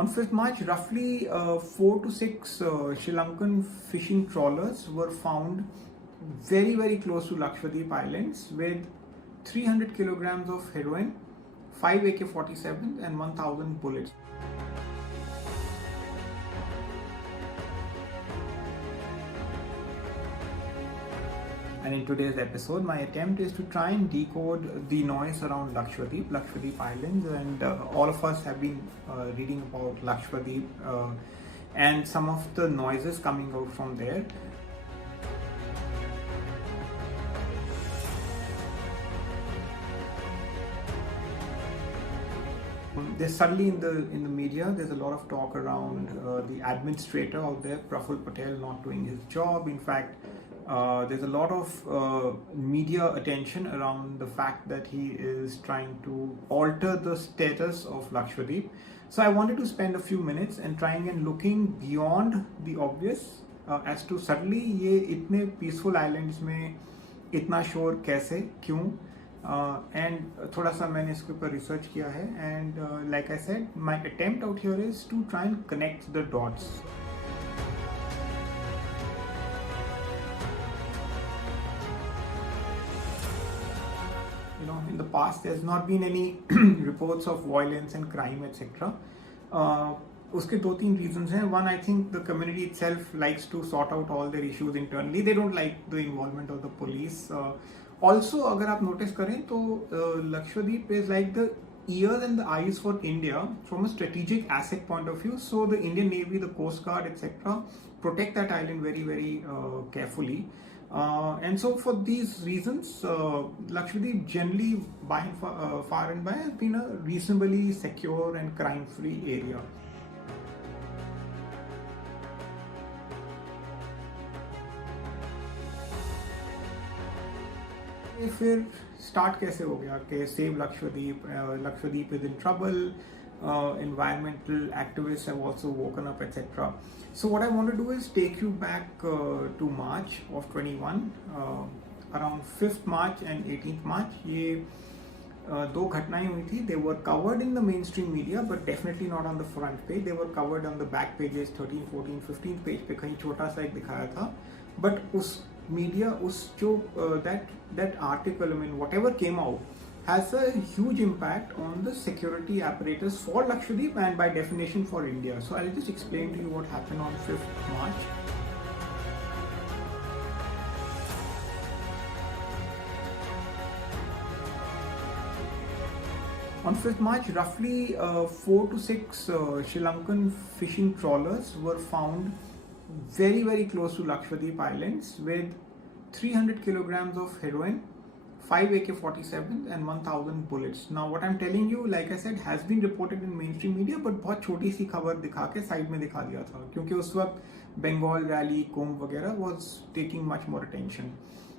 On 5th March, roughly 4 to 6 Sri Lankan fishing trawlers were found very, very close to Lakshadweep Islands with 300 kilograms of heroin, 5 AK-47s, and 1,000 bullets. And in today's episode, my attempt is to try and decode the noise around Lakshadweep Islands, and all of us have been reading about Lakshadweep and some of the noises coming out from there. There's suddenly in the media, there's a lot of talk around the administrator out there, Praful Patel, not doing his job. In fact, there's a lot of media attention around the fact that he is trying to alter the status of Lakshadweep. So I wanted to spend a few minutes and trying and looking beyond the obvious as to suddenly ये इतने peaceful islands में इतना शोर कैसे, क्यों, and थोड़ा सा मैंने इसके ऊपर research किया है, and like I said, my attempt out here is to try and connect the dots. In the past there's not been any reports of violence and crime, etc. उसके दो तीन reasons हैं. One, I think the community itself likes to sort out all their issues internally. They don't like the involvement of the police. Also, अगर आप notice करें तो Lakshadweep is like the ears and the eyes for India from a strategic asset point of view. So the Indian Navy, the Coast Guard, etc. protect that island very, very carefully. And so for these reasons, Lakshadweep generally by far and by has been a reasonably secure and crime-free area. फिर start कैसे हो गया कि save Lakshadweep, Lakshadweep is in trouble, environmental activists have also woken up, etc. So what I want to do is take you back to March of 21, around 5th March and 18th March. ये दो घटनाएं हुई थी. They were covered in the mainstream media but definitely not on the front page. They were covered on the back pages, 13, 14, 15th page पे कहीं छोटा सा एक दिखाया था. But उस media, उस जो that article, I mean whatever came out, has a huge impact on the security apparatus for Lakshadweep and by definition for India. So I'll just explain to you what happened on 5th March. On 5th March, roughly 4 to 6 Sri Lankan fishing trawlers were found very, very close to Lakshadweep Islands with 300 kilograms of heroin, 5 AK-47s and 1,000 bullets. Now what I'm telling you, like I said, has been reported in mainstream media, but बहुत छोटी सी खबर दिखा के side में दिखा दिया था क्योंकि उस वक्त बंगाल रैली, कुंभ वगैरह was taking much more attention.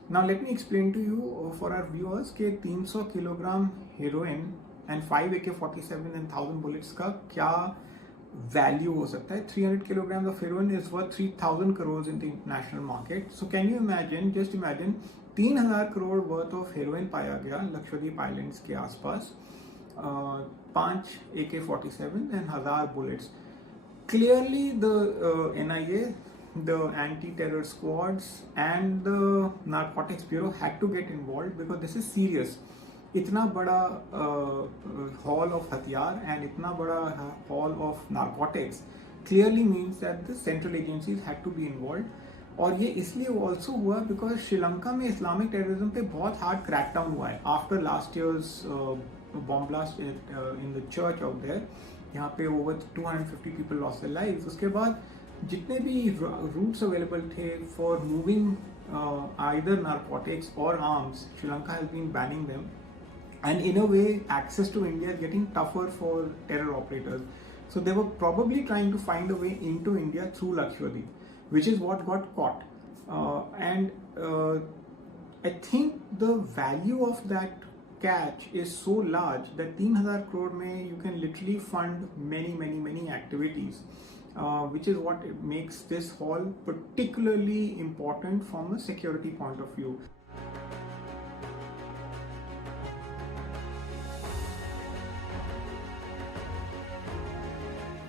Now let me explain to you for our viewers कि 300 kilogram heroin and 5 AK-47 and 1,000 bullets का क्या value हो सकता है. 300 kilograms of heroin is worth 3,000 crores in the international market. So can you imagine, just imagine, 3,000 crore worth of heroin पाया गया Lakshadweep islands के आसपास, 5 AK-47 and 1,000 bullets. Clearly the NIA, the anti-terror squads and the narcotics bureau had to get involved because this is serious. इतना बड़ा haul of हथियार and इतना बड़ा haul of narcotics clearly means that the central agencies had to be involved. और ये इसलिए also हुआ because Sri Lanka में इस्लामिक टेररिज्म पे बहुत hard crackdown हुआ है after last year's bomb blast in the church out there. यहाँ पे over 250 people lost their lives. उसके बाद जितने भी routes available थे for moving either narcotics or arms, Sri Lanka has been banning them. And in a way, access to India is getting tougher for terror operators. So they were probably trying to find a way into India through Lakshadweep, which is what got caught. I think the value of that catch is so large that 3,000 crore mein you can literally fund many activities, which is what makes this haul particularly important from a security point of view.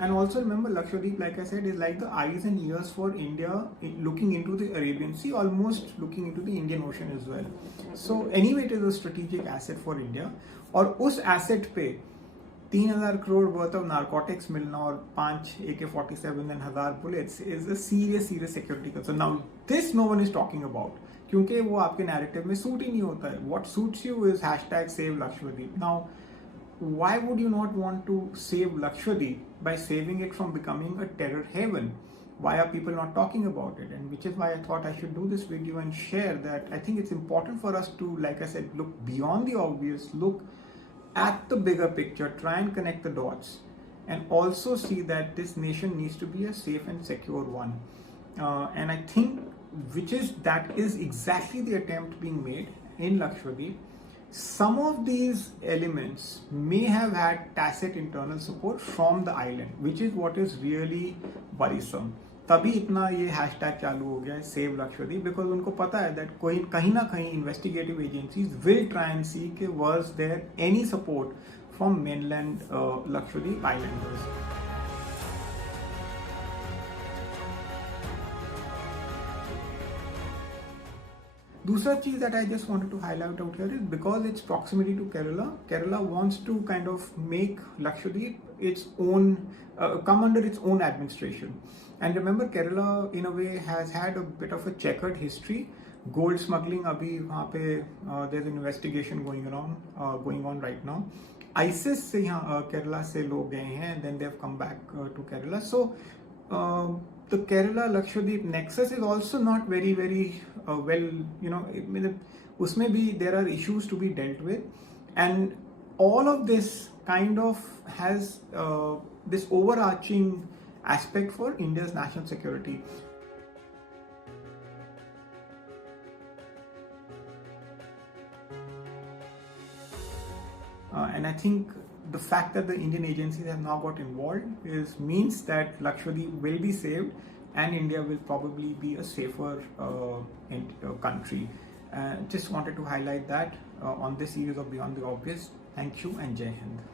And also remember, Lakshadweep, like I said, is like the eyes and ears for India, looking into the Arabian Sea, almost looking into the Indian Ocean as well. So anyway, it is a strategic asset for India. और उस asset पे 3,000 crore worth of narcotics मिलना और 5 AK-47 and 1,000 bullets is a serious security concern. Now this no one is talking about, क्योंकि वो आपके narrative में suit ही नहीं होता है. What suits you is #save Lakshadweep. Now why would you not want to save Lakshadweep by saving it from becoming a terror haven? Why are people not talking about it? And which is why I thought I should do this video and share that I think it's important for us to, like I said, look beyond the obvious, look at the bigger picture, try and connect the dots, and also see that this nation needs to be a safe and secure one. And I think that is exactly the attempt being made in Lakshadweep. Some of these elements may have had tacit internal support from the island, which is what is really worrisome. तभी इतना ये hashtag चालू हो गया है save Lakshadweep, because उनको पता है दैट कोई कहीं ना कहीं investigative agencies will try and see के was there any support from mainland Lakshadweep islanders. दूसरा चीज that I just wanted to highlight out here is because its proximity to Kerala wants to kind of make Lakshadweep its own, come under its own administration. And remember, Kerala in a way has had a bit of a checkered history. Gold smuggling, abhi वहाँ पे there's an investigation going on right now. ISIS से यहाँ Kerala से लोग गए हैं, then they have come back to Kerala. So the Kerala Lakshadweep nexus is also not very well, उसमें भी there are issues to be dealt with, and all of this kind of has this overarching aspect for India's national security. And I think the fact that the Indian agencies have now got involved means that Lakshadweep will be saved and India will probably be a safer country. Just wanted to highlight that on this series of Beyond the Obvious. Thank you and Jai Hind.